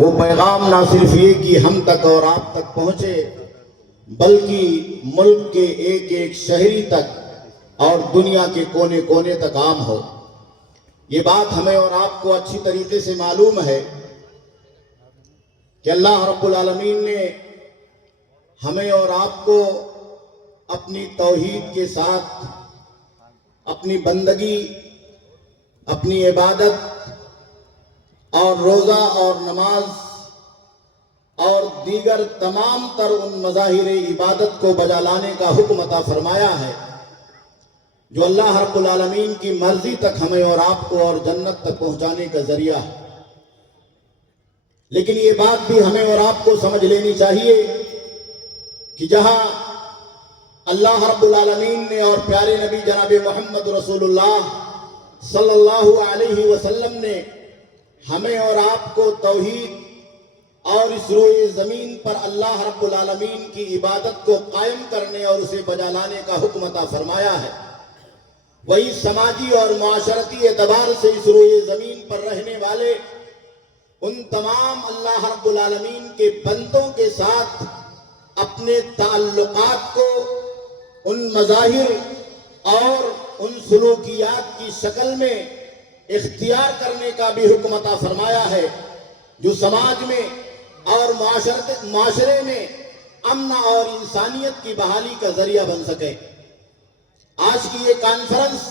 وہ پیغام نہ صرف یہ کہ ہم تک اور آپ تک پہنچے، بلکہ ملک کے ایک ایک شہری تک اور دنیا کے کونے کونے تک عام ہو۔ یہ بات ہمیں اور آپ کو اچھی طریقے سے معلوم ہے کہ اللہ رب العالمین نے ہمیں اور آپ کو اپنی توحید کے ساتھ اپنی بندگی، اپنی عبادت اور روزہ اور نماز اور دیگر تمام تر ان مظاہر عبادت کو بجا لانے کا حکم عطا فرمایا ہے جو اللہ رب العالمین کی مرضی تک ہمیں اور آپ کو اور جنت تک پہنچانے کا ذریعہ ہے۔ لیکن یہ بات بھی ہمیں اور آپ کو سمجھ لینی چاہیے کہ جہاں اللہ رب العالمین نے اور پیارے نبی جناب محمد رسول اللہ صلی اللہ علیہ وسلم نے ہمیں اور آپ کو توحید اور اس روئے زمین پر اللہ رب العالمین کی عبادت کو قائم کرنے اور اسے بجا لانے کا حکم عطا فرمایا ہے، وہی سماجی اور معاشرتی اعتبار سے اس روئے زمین پر رہنے والے ان تمام اللہ رب العالمین کے بندوں کے ساتھ اپنے تعلقات کو ان مظاہر اور ان سلوکیات کی شکل میں اختیار کرنے کا بھی حکم عطا فرمایا ہے جو سماج میں اور معاشرے میں امن اور انسانیت کی بحالی کا ذریعہ بن سکے۔ آج کی یہ کانفرنس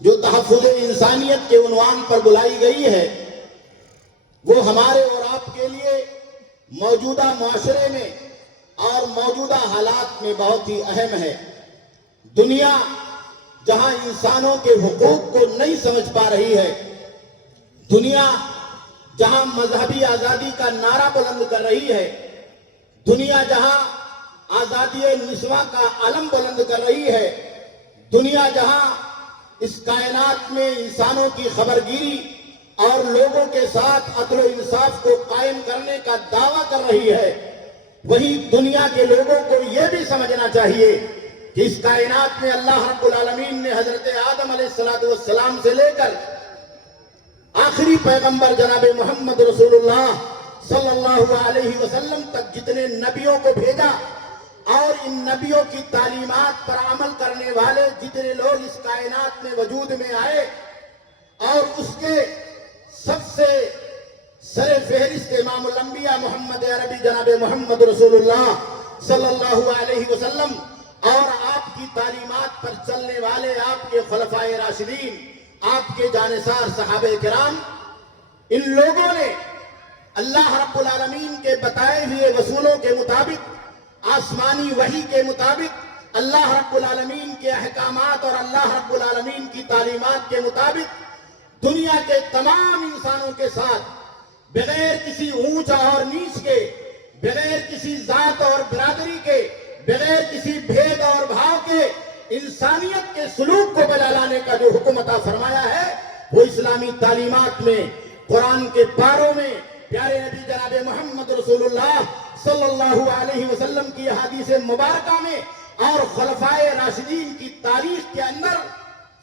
جو تحفظ انسانیت کے عنوان پر بلائی گئی ہے وہ ہمارے اور آپ کے لیے موجودہ معاشرے میں اور موجودہ حالات میں بہت ہی اہم ہے۔ دنیا جہاں انسانوں کے حقوق کو نہیں سمجھ پا رہی ہے، دنیا جہاں مذہبی آزادی کا نعرہ بلند کر رہی ہے، دنیا جہاں آزادی نسواں کا علم بلند کر رہی ہے، دنیا جہاں اس کائنات میں انسانوں کی خبرگیری اور لوگوں کے ساتھ عدل و انصاف کو قائم کرنے کا دعویٰ کر رہی ہے، وہی دنیا کے لوگوں کو یہ بھی سمجھنا چاہیے کہ اس کائنات میں اللہ رب العالمین نے حضرت آدم علیہ السلام سے لے کر آخری پیغمبر جناب محمد رسول اللہ صلی اللہ علیہ وسلم تک جتنے نبیوں کو بھیجا اور ان نبیوں کی تعلیمات پر عمل کرنے والے جتنے لوگ اس کائنات میں وجود میں آئے، اور اس کے سب سے سر فہرست امام الانبیاء محمد عربی جناب محمد رسول اللہ صلی اللہ علیہ وسلم اور آپ کی تعلیمات پر چلنے والے آپ کے خلفائے راشدین، آپ کے جانثار صحابہ کرام، ان لوگوں نے اللہ رب العالمین کے بتائے ہوئے اصولوں کے مطابق، آسمانی وحی کے مطابق، اللہ رب العالمین کے احکامات اور اللہ رب العالمین کی تعلیمات کے مطابق دنیا کے تمام انسانوں کے ساتھ بغیر کسی اونچ اور نیچ کے، بغیر کسی ذات اور برادری کے، بغیر کسی بھید اور بھاؤ کے انسانیت کے سلوک کو بجا لانے کا جو حکم عطا فرمایا ہے وہ اسلامی تعلیمات میں، قرآن کے پاروں میں، پیارے نبی جناب محمد رسول اللہ صلی اللہ علیہ وسلم کی احادیث مبارکہ میں اور خلفائے راشدین کی تاریخ کے اندر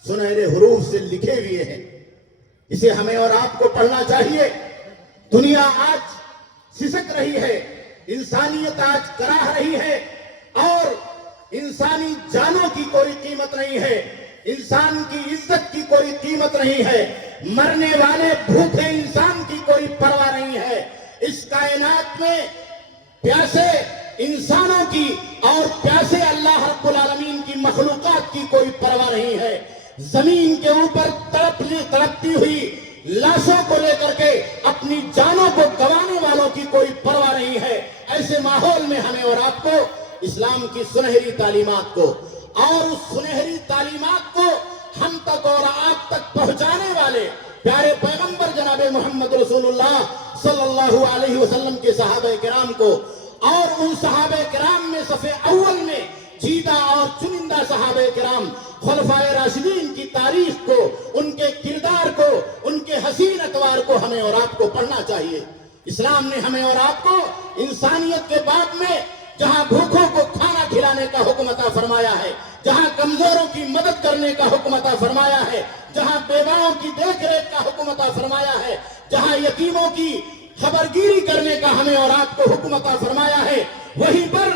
سنہرے حروف سے لکھے ہوئے ہیں۔ اسے ہمیں اور آپ کو پڑھنا چاہیے۔ دنیا آج سسک رہی ہے، انسانیت آج کراہ رہی ہے، اور انسانی جانوں کی کوئی قیمت نہیں ہے، انسان کی عزت کی کوئی قیمت نہیں ہے، مرنے والے بھوکے انسان کی کوئی پرواہ نہیں ہے۔ اس کائنات میں پیاسے انسانوں کی اور پیاسے اللہ رب العالمین کی مخلوقات کی کوئی پرواہ نہیں ہے۔ زمین کے اوپر تڑپتی ہوئی لاشوں کو لے کر کے اپنی جانوں کو گنوانے والوں کی کوئی پرواہ نہیں ہے۔ ایسے ماحول میں ہمیں اور آپ کو اسلام کی سنہری تعلیمات کو اور اس سنہری تعلیمات کو ہم تک اور آپ تک پہنچانے والے پیارے پیغمبر جناب محمد رسول اللہ صلی اللہ علیہ وسلم کے صحابہ کرام کو، اور ان صحابہ کرام میں صف اول میں جیدہ اور چنندہ صحابہ کرام خلفائے راشدین کی تاریخ کو، ان کے کردار کو، ان کے حسین اطوار کو ہمیں اور آپ کو پڑھنا چاہیے۔ اسلام نے ہمیں اور آپ کو انسانیت کے بعد میں جہاں بھوکوں کو کھانا کھلانے کا حکم عطا فرمایا ہے، جہاں کمزوروں کی مدد کرنے کا حکم عطا فرمایا ہے، جہاں بیواؤں کی دیکھ ریکھ کا حکم عطا فرمایا ہے، جہاں یتیموں کی خبرگیری کرنے کا ہمیں اور آپ کو حکم عطا فرمایا ہے، وہیں پر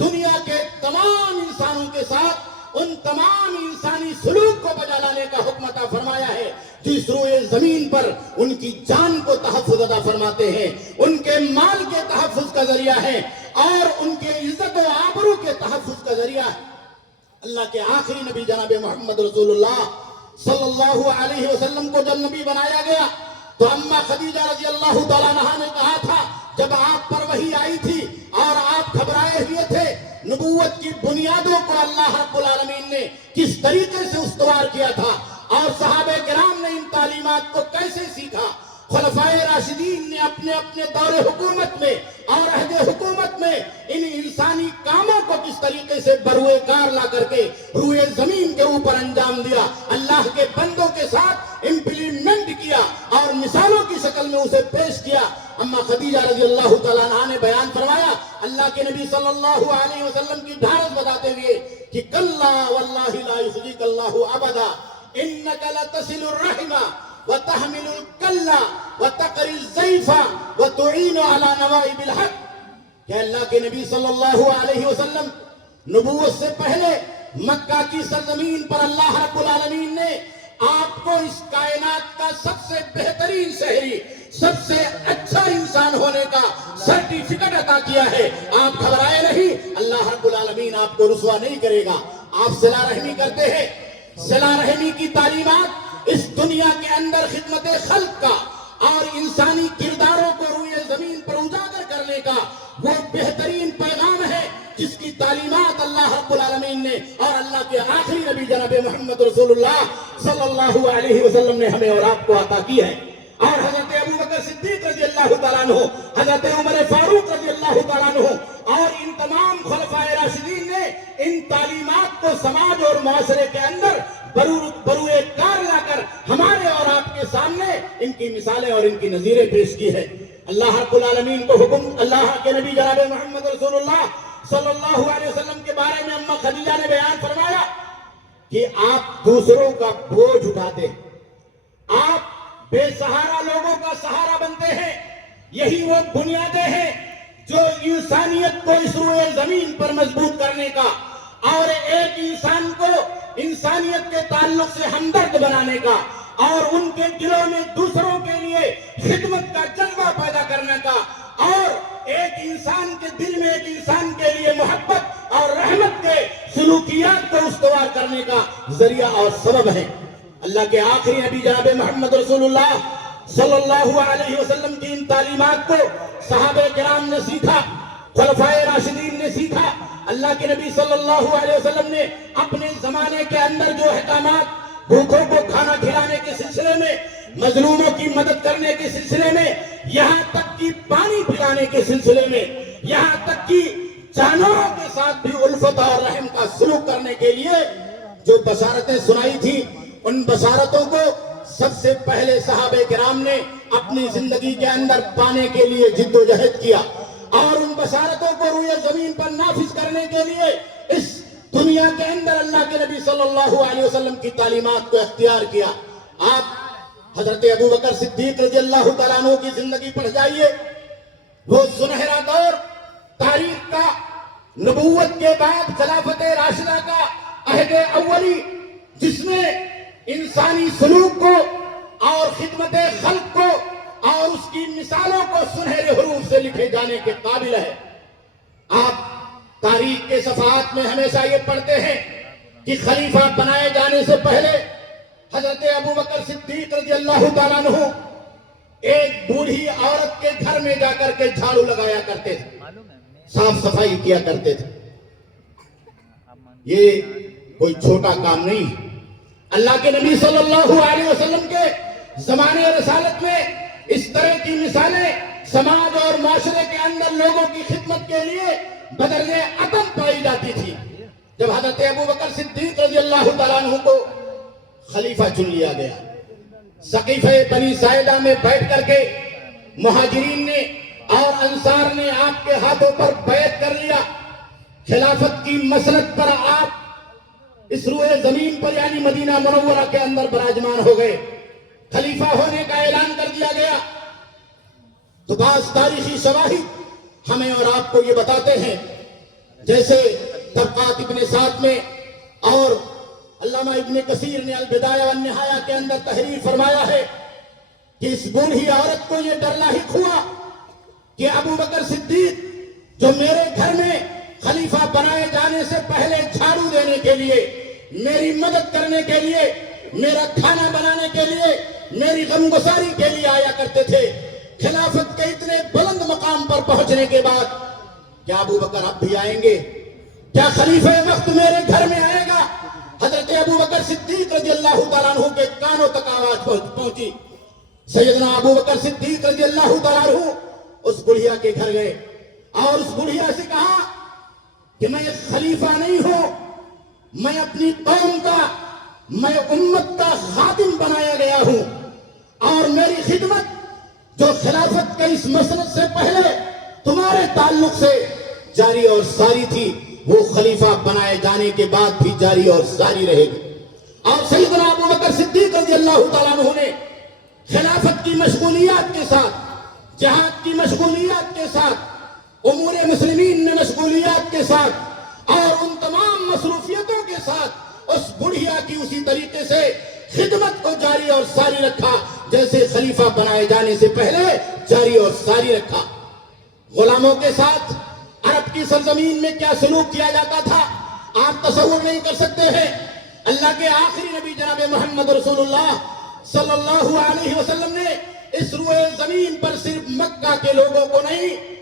دنیا کے تمام انسانوں کے ساتھ ان تمام انسانی سلوک کو بجا لانے کا حکم عطا فرمایا ہے جو اس روئے زمین پر ان کی جان کو تحفظ عطا فرماتے ہیں، ان کے مال کے تحفظ کا ذریعہ ہے اور ان کے عزت و آبرو کے تحفظ کا ذریعہ ہے۔ اللہ کے آخری نبی جناب محمد رسول اللہ صلی اللہ علیہ وسلم کو جب نبی بنایا گیا تو اماں خدیجہ رضی اللہ تعالیٰ عنہا نے کہا تھا، جب آپ پر وحی آئی تھی اور آپ گھبرائے ہوئے تھے، نبوت کی بنیادوں کو اللہ رب العالمین نے کس طریقے سے استوار کیا تھا اور صحابہ کرام نے ان تعلیمات کو کیسے سیکھا، خلفائے راشدین نے اپنے اپنے دور حکومت میں اور عہد حکومت میں ان انسانی کاموں کو کس طریقے سے بروئے کار لا کر کے روئے زمین کے اوپر انجام دیا، اللہ کے بندوں کے ساتھ امپلیمنٹ کیا اور مثالوں کی شکل میں اسے پیش کیا۔ اما خدیجہ رضی اللہ تعالیٰ عنہ نے بیان فرمایا، اللہ کے نبی صلی اللہ علیہ وسلم کی ڈھارس بتاتے ہوئے کہ کلا واللہ لا یخزیک اللہ ابدا انک لتصل الرحم وتحمل الکل وتقری الضیف وتعین علی نوائب الحق، کہ اللہ کے نبی صلی اللہ علیہ وسلم نبوت سے پہلے مکہ کی سرزمین پر اللہ رب العالمین نے آپ کو اس کائنات کا سب سے بہترین شہری، سب سے اچھا انسان ہونے کا سرٹیفکیٹ عطا کیا ہے۔ آپ گھبرائے نہیں، اللہ رب العالمین آپ کو رسوا نہیں کرے گا۔ آپ صلہ رحمی کرتے ہیں، صلہ رحمی کی تعلیمات اس دنیا کے اندر خدمت خلق کا اور انسانی کرداروں کو روئے زمین پر اجاگر کرنے کا وہ بہترین پیغام ہے جس کی تعلیمات اللہ رب العالمین نے اور اللہ کے آخری نبی جناب محمد رسول اللہ صلی اللہ علیہ وسلم نے ہمیں اور آپ کو عطا کی ہے۔ اور حضرت ابو بکر صدیق رضی اللہ تعالیٰ عنہ، حضرت عمر فاروق رضی اللہ تعالیٰ عنہ اور ان تمام خلفائے راشدین نے ان تعلیمات کو سماج اور معاشرے کے اندر بروئے کار لا کر ہمارے اور آپ کے سامنے ان کی مثالیں اور ان کی نظیریں پیش کی ہے۔ اللہ رب العالمین کو حکم، اللہ کے نبی جناب محمد رسول اللہ صلی اللہ علیہ وسلم کے بارے میں اماں خدیجہ نے بیان فرمایا کہ آپ دوسروں کا بوجھ اٹھاتے ہیں، آپ بے سہارا لوگوں کا سہارا بنتے ہیں۔ یہی وہ بنیادیں ہیں جو انسانیت کو اس روئے زمین پر مضبوط کرنے کا اور ایک انسان کو انسانیت کے تعلق سے ہمدرد بنانے کا اور ان کے دلوں میں دوسروں کے لیے خدمت کا جذبہ پیدا کرنے کا اور ایک انسان کے دل میں ایک انسان کے لیے محبت اور رحمت کے سلوکیات کو استوار کرنے کا ذریعہ اور سبب ہے۔ اللہ کے آخری نبی جناب محمد رسول اللہ صلی اللہ علیہ وسلم کی ان تعلیمات کو صحابہ کرام نے سیکھا، خلفائے راشدین نے سیکھا۔ اللہ کے نبی صلی اللہ علیہ وسلم نے اپنے زمانے کے اندر جو احکامات بھوکوں کو کھانا کھلانے کے سلسلے میں، مظلوموں کی مدد کرنے کے سلسلے میں، یہاں تک کہ پانی پلانے کے سلسلے میں، یہاں تک کہ جانوروں کے ساتھ بھی الفت اور رحم کا سلوک کرنے کے لیے جو بشارتیں سنائی تھی، ان بشارتوں کو سب سے پہلے صحابہ کرام نے اپنی زندگی کے اندر پانے کے لیے جد و جہد کیا اور ان بشارتوں کو روئے زمین پر نافذ کرنے کے لیے اس دنیا کے اندر اللہ کے نبی صلی اللہ علیہ وسلم کی تعلیمات کو اختیار کیا۔ آپ حضرت ابو بکر صدیق رضی اللہ تعالیٰ عنہ کی زندگی پڑھ جائیے، وہ سنہرا دور تاریخ کا، نبوت کے بعد خلافت راشدہ کا عہد اولی، جس میں انسانی سلوک کو اور خدمت خلق کو اور اس کی مثالوں کو سنہرے حروف سے لکھے جانے کے قابل ہے۔ آپ تاریخ کے صفحات میں ہمیشہ یہ پڑھتے ہیں کہ خلیفہ بنائے جانے سے پہلے حضرت ابو بکر صدیق رضی اللہ تعالیٰ عنہ ایک بوڑھی عورت کے گھر میں جا کر کے جھاڑو لگایا کرتے تھے، صاف صفائی کیا کرتے تھے۔ یہ کوئی چھوٹا کام نہیں ہے۔ اللہ کے نبی صلی اللہ علیہ وسلم کے زمانے رسالت میں اس طرح کی مثالیں سماج اور معاشرے کے اندر لوگوں کی خدمت کے لیے بدرجہ عدم پائی جاتی تھی۔ جب حضرت ابو بکر صدیق رضی اللہ تعالیٰ عنہ کو خلیفہ چن لیا گیا، سقیفہ بنی ساعدہ میں بیٹھ کر کے مہاجرین نے اور انصار نے آپ کے ہاتھوں پر بیعت کر لیا، خلافت کی مسند پر آپ اس روئے زمین پر یعنی مدینہ منورہ کے اندر براجمان ہو گئے، خلیفہ ہونے کا اعلان کر دیا گیا۔ تو بعض تاریخی شواہد ہمیں اور آپ کو یہ بتاتے ہیں، جیسے طبقات ابن سعد میں اور علامہ ابن کثیر نے البدایہ والنہایہ کے اندر تحریر فرمایا ہے کہ اس بوڑھی عورت کو یہ ڈر لاحق ہوا کہ ابو بکر صدیق جو میرے گھر میں خلیفہ بنائے جانے سے پہلے جھاڑو دینے کے لیے، میری مدد کرنے کے لیے، میرا کھانا بنانے کے لیے، میری غمگساری کے لیے آیا کرتے تھے، خلافت کے اتنے بلند مقام پر پہنچنے کے بعد کیا ابو بکر اب بھی آئیں گے؟ کیا خلیفہ وقت میرے گھر میں آئے گا؟ حضرت ابو بکر صدیق رضی اللہ تعالیٰ عنہ کے کانوں تک آواز پہنچی۔ سیدنا ابو بکر صدیق رضی اللہ تعالیٰ عنہ اس بڑھیا کے گھر گئے اور اس بڑھیا سے کہا کہ میں خلیفہ نہیں ہوں، میں اپنی قوم کا، میں امت کا خادم بنایا گیا ہوں، اور میری خدمت جو خلافت کے اس مسند سے پہلے تمہارے تعلق سے جاری اور ساری تھی، وہ خلیفہ بنائے جانے کے بعد بھی جاری اور ساری رہے گی۔ اور سیدنا ابو بکر صدیق رضی اللہ تعالیٰ عنہ نے خلافت کی مشغولیات کے ساتھ، جہاد کی مشغولیات کے ساتھ، امور مسلمین میں مشغولیات کے ساتھ اور ان تمام مصروفیتوں کے ساتھ اس بڑھیا کی اسی طریقے سے خدمت کو جاری اور ساری رکھا جیسے خلیفہ بنائے جانے سے پہلے جاری اور ساری رکھا۔ غلاموں کے ساتھ عرب کی سرزمین میں کیا سلوک کیا جاتا تھا آپ تصور نہیں کر سکتے ہیں۔ اللہ کے آخری نبی جناب محمد رسول اللہ صلی اللہ علیہ وسلم نے اس روئے زمین پر صرف مکہ کے لوگوں کو نہیں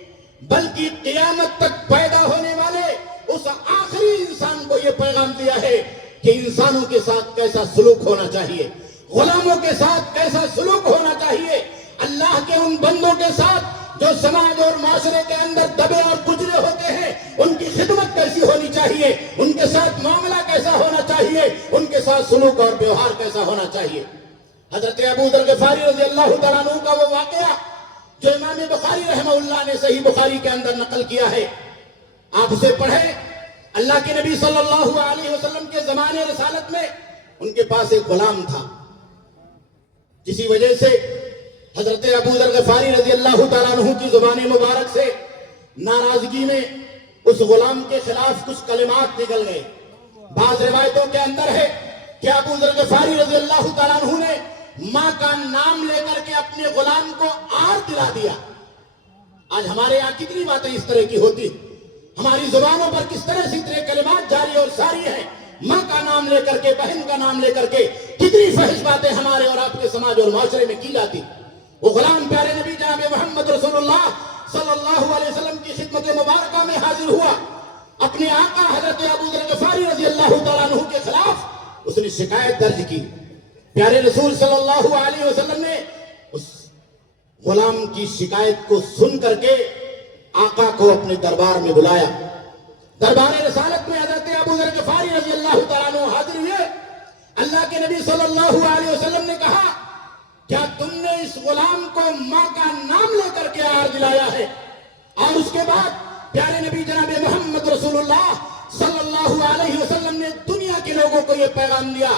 بلکہ قیامت تک پیدا ہونے والے اس آخری انسان کو یہ پیغام دیا ہے کہ انسانوں کے ساتھ کیسا سلوک ہونا چاہیے، غلاموں کے ساتھ کیسا سلوک ہونا چاہیے، اللہ کے ان بندوں کے ساتھ جو سماج اور معاشرے کے اندر دبے اور کچلے ہوتے ہیں، ان کی خدمت کیسی ہونی چاہیے، ان کے ساتھ معاملہ کیسا ہونا چاہیے، ان کے ساتھ سلوک اور ویوہار کیسا ہونا چاہیے۔ حضرت ابو ذر غفاری رضی اللہ تعالیٰ عنہ کا وہ واقعہ جو امام بخاری رحمہ اللہ نے صحیح بخاری کے اندر نقل کیا ہے، آپ اسے پڑھیں۔ اللہ کے نبی صلی اللہ علیہ وسلم کے زمانے رسالت میں ان کے پاس ایک غلام تھا، کسی وجہ سے حضرت ابو ذر غفاری رضی اللہ تعالیٰ عنہ کی زبان مبارک سے ناراضگی میں اس غلام کے خلاف کچھ کلمات نکل گئے۔ بعض روایتوں کے اندر ہے کہ ابو ذر غفاری رضی اللہ تعالیٰ عنہ نے ماں کا نام لے کر کے اپنے غلام کو آر دلا دیا۔ آج ہمارے یہاں کتنی باتیں اس طرح کی ہوتی، ہماری زبانوں پر کس طرح سے اتنے کلمات جاری اور ساری ہیں، ماں کا نام لے کر کے، بہن کا نام لے کر کے کتنی فحش باتیں ہمارے اور آپ کے سماج اور معاشرے میں کی جاتی۔ وہ غلام پیارے نبی جناب محمد رسول اللہ صلی اللہ علیہ وسلم کی خدمت مبارکہ میں حاضر ہوا، اپنے آقا حضرت ابو ذر غفاری رضی اللہ تعالیٰ عنہ کے خلاف اس نے شکایت درج کی۔ پیارے رسول صلی اللہ علیہ وسلم نے اس غلام کی شکایت کو سن کر کے آقا کو اپنے دربار میں بلایا۔ دربار رسالت میں حضرت ابو ذر غفاری رضی اللہ تعالیٰ عنہ حاضر ہوئے۔ اللہ کے نبی صلی اللہ علیہ وسلم نے کہا، کیا تم نے اس غلام کو ماں کا نام لے کر کے آر دلایا ہے؟ اور اس کے بعد پیارے نبی جناب محمد رسول اللہ صلی اللہ علیہ وسلم نے دنیا کے لوگوں کو یہ پیغام دیا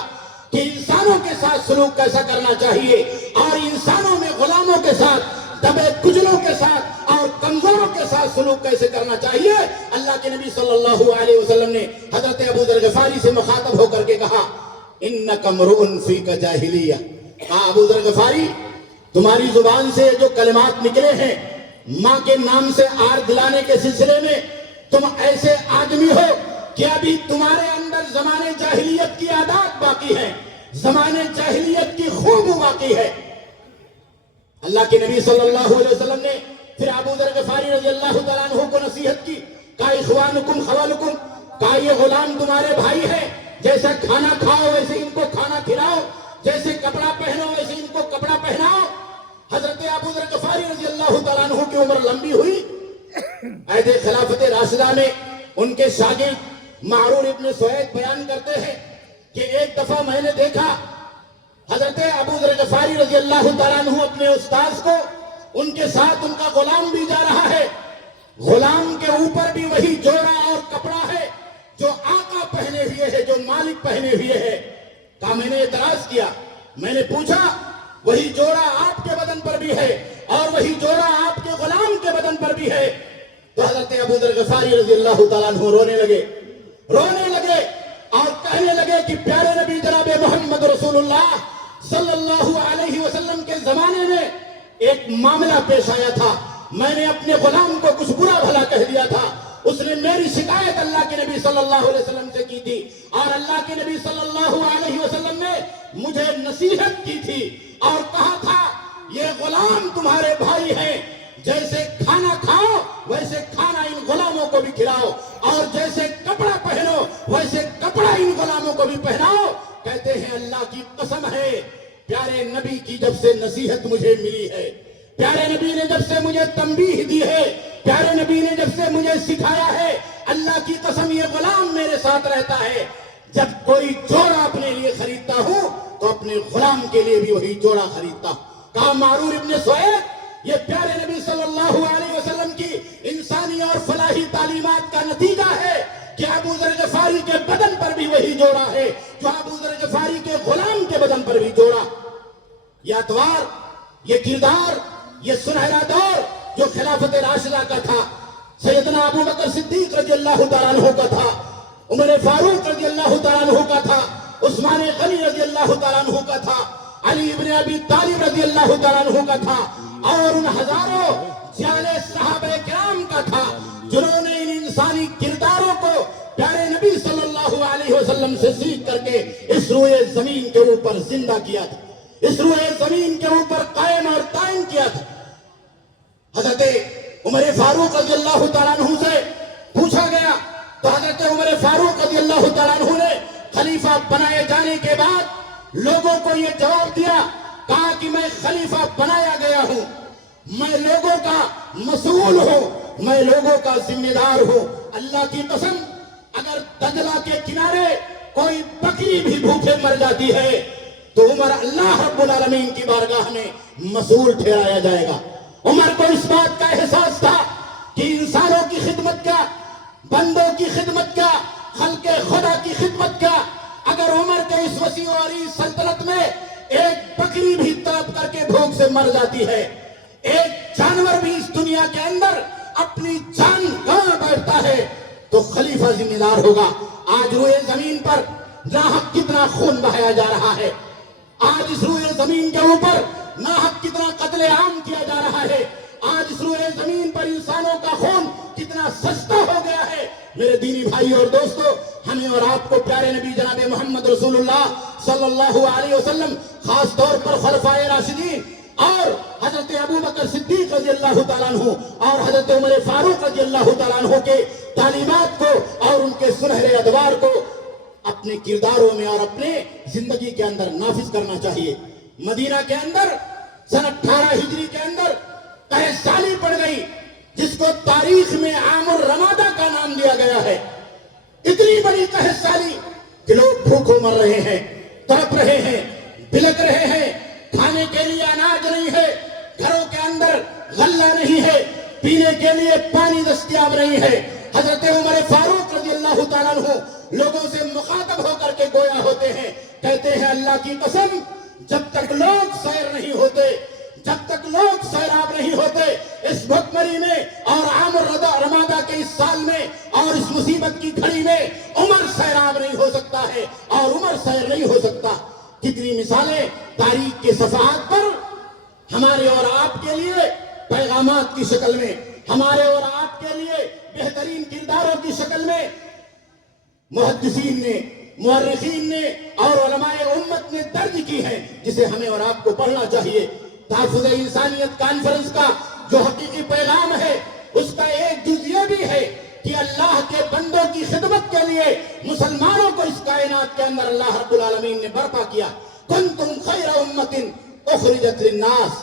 کہ انسانوں کے ساتھ سلوک کیسا کرنا چاہیے اور انسانوں میں غلاموں کے ساتھ، دبے کچلوں کے ساتھ اور کمزوروں کے ساتھ سلوک کیسے کرنا چاہیے۔ اللہ کے نبی صلی اللہ علیہ وسلم نے حضرت ابو ذر غفاری سے مخاطب ہو کر کے کہا، اِنَّكَ امْرُؤٌ فِيكَ جَاهِلِيَّةٌ۔ کہا ابو ذر غفاری، تمہاری زبان سے جو کلمات نکلے ہیں ماں کے نام سے آر دلانے کے سلسلے میں، تم ایسے آدمی ہو کہ ابھی تمہارے اندر زمانے جاہلیت کی عادات باقی ہے، زمانے جاہلیت کی خوب باقی ہے۔ اللہ کے نبی صلی اللہ علیہ وسلم نے پھر ابو ذر غفاری رضی اللہ تعالیٰ عنہ کو نصیحت کی، کہا اخوانکم خوالکم، کہا یہ غلام تمہارے بھائی ہے، جیسا کھانا کھاؤ ویسے ان کو کھانا کھلاؤ، جیسے کپڑا پہنو ویسے ان کو کپڑا پہناؤ۔ حضرت ابو ذر غفاری رضی اللہ تعالیٰ عنہ کی عمر لمبی ہوئی، عہد خلافت راشدہ میں ان کے شاگرد معرور ابن سوید بیان کرتے ہیں کہ ایک دفعہ میں نے دیکھا حضرت ابو ذر غفاری رضی اللہ تعالیٰ عنہ اپنے استاذ کو، ان کے ساتھ ان کا غلام بھی جا رہا ہے، غلام کے اوپر بھی وہی جوڑا اور کپڑا ہے جو آقا پہنے ہوئے ہے، جو مالک پہنے ہوئے ہے۔ کہا میں نے اعتراض کیا، میں نے پوچھا وہی جوڑا آپ کے بدن پر بھی ہے اور وہی جوڑا آپ نبی ہے. تو حضرت ابو ذر غفاری رضی اللہ تعالیٰ عنہ رونے لگے اور کہنے لگے کہ پیارے نبی جناب محمد رسول اللہ صلی اللہ علیہ وسلم کے زمانے میں ایک معاملہ پیش آیا تھا. میں نے اپنے غلام کو کچھ برا بھلا کہہ دیا تھا. اس نے میری شکایت اللہ کے نبی صلی اللہ علیہ وسلم سے کی تھی اور اللہ کے نبی صلی اللہ علیہ وسلم نے مجھے نصیحت کی تھی اور کہا تھا یہ غلام تمہارے بھائی ہیں, جیسے کھانا کھاؤ ویسے کھانا ان غلاموں کو بھی کھلاؤ اور جیسے کپڑا پہنو ویسے کپڑا ان غلاموں کو بھی پہناؤ. کہتے ہیں اللہ کی قسم ہے پیارے نبی کی جب سے نصیحت مجھے ملی ہے, پیارے نبی نے جب سے مجھے تنبیہ دی ہے, پیارے نبی نے جب سے مجھے سکھایا ہے, اللہ کی قسم یہ غلام میرے ساتھ رہتا ہے. جب کوئی جوڑا اپنے لیے خریدتا ہوں تو اپنے غلام کے لیے بھی وہی جوڑا خریدتا ہوں. کہا معرور ابن سعید یہ پیارے نبی صلی اللہ علیہ وسلم کی انسانی اور فلاحی تعلیمات کا نتیجہ ہے کہ ابو ذر غفاری کے بدن پر بھی وہی جوڑا ہے جو ابو ذر غفاری کے غلام کے بدن پر بھی جوڑا. یہ اتوار, یہ کردار, یہ سنہرا دور جو خلافت راشدہ کا تھا, سیدنا ابو بکر صدیق رضی اللہ تعالیٰ عنہ کا تھا, عمر فاروق رضی اللہ تعالیٰ عنہ کا تھا, عثمان غنی رضی اللہ تعالیٰ عنہ کا تھا, علی ابن ابی طالب رضی اللہ تعالیٰ عنہ کا تھا اور ان ہزاروں جعل صحابہ کرام کا تھا جنہوں نے ان انسانی کرداروں کو پیارے نبی صلی اللہ علیہ وسلم سے سیکھ کر کے اس روئے زمین کے اوپر زندہ کیا تھا, اس روئے زمین کے اوپر قائم اور قائم کیا تھا. حضرت عمر فاروق رضی اللہ تعالیٰ عنہ سے پوچھا گیا تو حضرت عمر فاروق رضی اللہ تعالیٰ عنہ نے خلیفہ بنائے جانے کے بعد لوگوں کو یہ جواب دیا, کہا کہ میں خلیفہ بنایا گیا ہوں, میں لوگوں کا مسئول ہوں, میں لوگوں کا ذمہ دار ہوں. اللہ کی قسم اگر دجلہ کے کنارے کوئی بکری بھی بھوکے مر جاتی ہے تو عمر اللہ رب العالمین کی بارگاہ میں مسئول ٹھہرایا جائے گا. عمر کو اس بات کا احساس تھا کہ انسانوں کی خدمت کا, بندوں کی خدمت کا, خلق خدا کی خدمت کا, اگر عمر کے اس وسیع و عریض سلطنت میں ایک بکری بھی تڑپ کر کے بھوک سے مر جاتی ہے, ایک جانور بھی اس دنیا کے اندر اپنی جان گنوا بیٹھتا ہے تو خلیفہ ذمہ دار ہوگا. آج روئے زمین پر ناحق کتنا خون بہایا جا رہا ہے, آج اس روئے زمین کے اوپر ناحق کتنا قتل عام کیا جا رہا ہے, آج اس روئے زمین پر انسانوں کا خون کتنا سستا ہو گیا ہے. میرے دینی بھائی اور دوستو, ہمیں اور آپ کو پیارے نبی جناب محمد رسول اللہ صلی اللہ علیہ وسلم, خاص طور پر خلفائے راشدین اور حضرت ابو بکر صدیق رضی اللہ تعالیٰ عنہ اور حضرت عمر فاروق رضی اللہ تعالیٰ عنہ کے تعلیمات کو اور ان کے سنہرے ادوار کو اپنے کرداروں میں اور اپنے زندگی کے اندر نافذ کرنا چاہیے. مدینہ کے اندر سن 18 ہجری کے اندر قحط سالی پڑ گئی جس کو تاریخ میں عام الرمادہ کا نام دیا گیا ہے. اتنی بڑی قحط سالی کہ لوگ بھوکوں مر رہے ہیں, تڑپ رہے ہیں, بلک رہے ہیں, کھانے کے لیے اناج نہیں ہے, گھروں کے اندر غلہ نہیں ہے, پینے کے لیے پانی دستیاب نہیں ہے. حضرت عمر فاروق رضی اللہ تعالیٰ عنہ لوگوں سے مخاطب ہو کر کے گویا ہوتے ہیں, کہتے ہیں اللہ کی قسم جب تک لوگ سیر نہیں ہوتے, جب تک لوگ سیراب نہیں ہوتے اس بھکمری میں اور عام رمادہ کے اس سال میں اور اس مصیبت کی گھڑی میں عمر سیراب نہیں ہو سکتا ہے اور عمر سیر نہیں ہو سکتا. کتنی مثالیں تاریخ کے صفحات پر ہمارے اور آپ کے لیے پیغامات کی شکل میں, ہمارے اور آپ کے لیے بہترین کرداروں کی شکل میں محدثین نے, مورخین نے اور علماء امت نے درج کی ہے, جسے ہمیں اور آپ کو پڑھنا چاہیے. تحفظ انسانیت کانفرنس کا جو حقیقی پیغام ہے اس کا ایک جز یہ بھی ہے کہ اللہ کے بندوں کی خدمت کے لیے مسلمانوں کو اس کائنات کے اندر اللہ رب العالمین نے برپا کیا. کنتم خیر امت اخرجت للناس,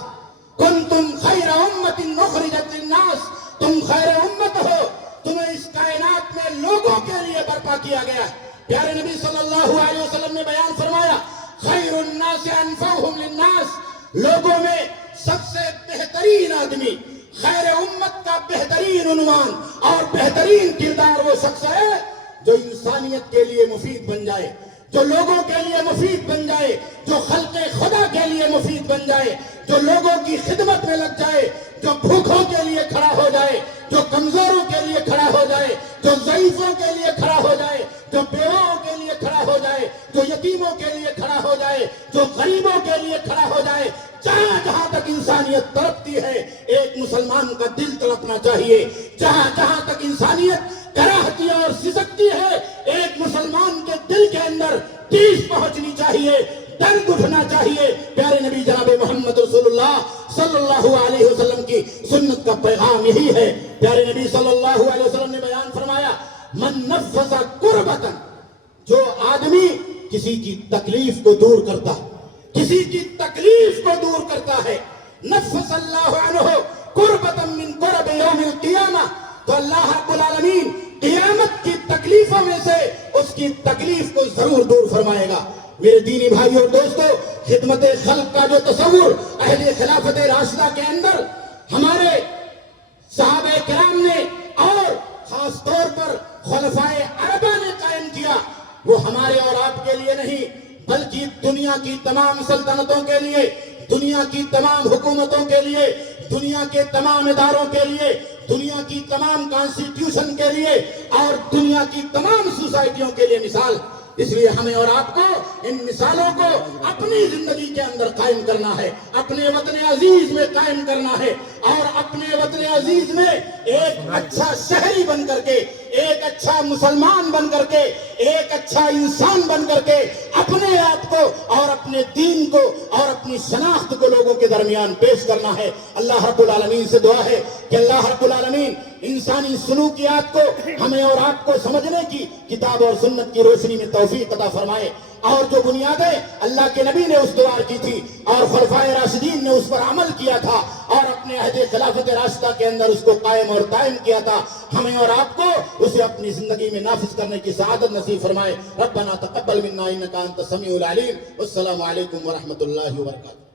کنتم خیر امت اخرجت للناس, تم خیر امت ہو, تمہیں اس کائنات میں لوگوں کے لیے برپا کیا گیا. پیارے نبی صلی اللہ علیہ وسلم نے بیان فرمایا خیر الناس انفعهم للناس, لوگوں میں سب سے بہترین آدمی, خیر امت کا بہترین عنوان اور بہترین کردار وہ شخص ہے جو انسانیت کے لیے مفید بن جائے, جو لوگوں کے لیے مفید بن جائے, جو خلق خدا کے لیے مفید بن جائے, جو لوگوں کی خدمت میں لگ جائے, جو بھوکوں کے لیے کھڑا ہو جائے, بیووں کے لیے کھڑا ہو جائے، جو بیواؤں کے لیے کھڑا ہو جائے، جو یتیموں کے لیے کھڑا ہو جائے، جو غریبوں کے لیے کھڑا ہو جائے۔ جہاں جہاں تک انسانیت تڑپتی ہے ایک مسلمان کا دل تڑپنا چاہیے، جہاں جہاں تک انسانیت کراہتی اور سسکتی ہے ایک مسلمان کے دل کے اندر ٹھیس پہنچنی چاہیے، درد اٹھنا چاہیے۔ پیارے نبی جناب محمد رسول اللہ صلی اللہ علیہ وسلم کی سنت کا پیغام یہی ہے۔ پیارے نبی صلی اللہ علیہ وسلم نے بیان فرمایا، من نفذ کربۃ، جو آدمی کسی کی تکلیف کو دور کرتا ہے، کسی کی تکلیف کو دور کرتا ہے، نفذ اللہ عنہ کربۃ من کرب یوم القیامہ، تو اللہ رب العالمین قیامت کی تکلیفوں میں سے اس کی تکلیف کو ضرور دور فرمائے گا۔ میرے دینی بھائیوں اور دوستو، خدمت خلق کا جو تصور اہل خلافت راشدہ کے اندر ہمارے صحابہ کرام نے اور خاص طور پر خلفائے اربعہ نے قائم کیا، وہ ہمارے اور آپ کے لیے نہیں بلکہ دنیا کی تمام سلطنتوں کے لیے، دنیا کی تمام حکومتوں کے لیے، دنیا کے تمام اداروں کے لیے، دنیا کی تمام کانسٹیٹیوشن کے لیے اور دنیا کی تمام سوسائٹیوں کے لیے مثال۔ اس لیے ہمیں اور آپ کو ان مثالوں کو اپنی زندگی کے اندر قائم کرنا ہے، اپنے وطن عزیز میں قائم کرنا ہے، اور اپنے وطن عزیز میں ایک اچھا شہری بن کر کے، ایک اچھا مسلمان بن کر کے، ایک اچھا انسان بن کر کے اپنے آپ کو اور اپنے دین کو اور اپنی شناخت کو لوگوں کے درمیان پیش کرنا ہے۔ اللہ رب العالمین سے دعا ہے کہ اللہ رب العالمین انسانی سلوکیات کو ہمیں اور آپ کو سمجھنے کی کتاب اور سنت کی روشنی میں توفیق عطا فرمائے، اور جو بنیادیں اللہ کے نبی نے استوار کی تھی اور خلفائے راشدین نے اس پر عمل کیا تھا اور اپنے عہد خلافت راشدہ کے اندر اس کو قائم اور دائم کیا تھا، ہمیں اور آپ کو اسے اپنی زندگی میں نافذ کرنے کی سعادت نصیب فرمائے۔ ربنا تقبل منا انک انت السمیع العلیم۔ السلام علیکم ورحمۃ اللہ وبرکاتہ۔